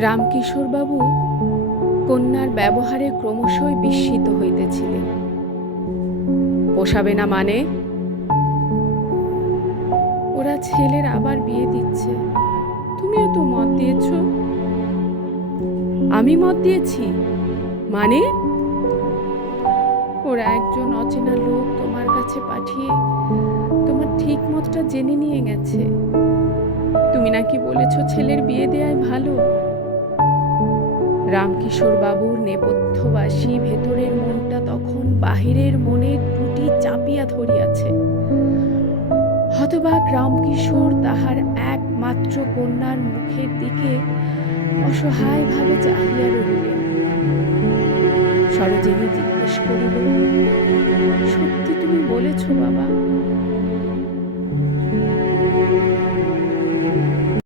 রামকিশোরবাবু কন্যার ব্যবহারে ক্রমশই বিস্মিত হইতেছিলেন। পোষাবে না মানে? ওরা ছেলের আবার বিয়ে দিচ্ছে, তুমিও তো মত দিয়েছ। আমি মত দিয়েছি মানে? ওরা একজন অচেনা লোক তোমার কাছে পাঠিয়ে তোমার ঠিক মতটা জেনে নিয়ে গেছে। তুমি নাকি বলেছ ছেলের বিয়ে দেয়াই ভালো। রামকিশোর বাবুর নেপথ্যবাসী ভেতরের মনটা তখন বাহিরের মনের টুটি চাপিয়া ধরিয়াছে। হতবাক রামকিশোর তাহার একমাত্র কন্যার মুখের দিকে অসহায়ভাবে চাহিয়া রহিলেন। সরোজিনী জিজ্ঞেস করিল, সত্যি তুমি বলেছ বাবা?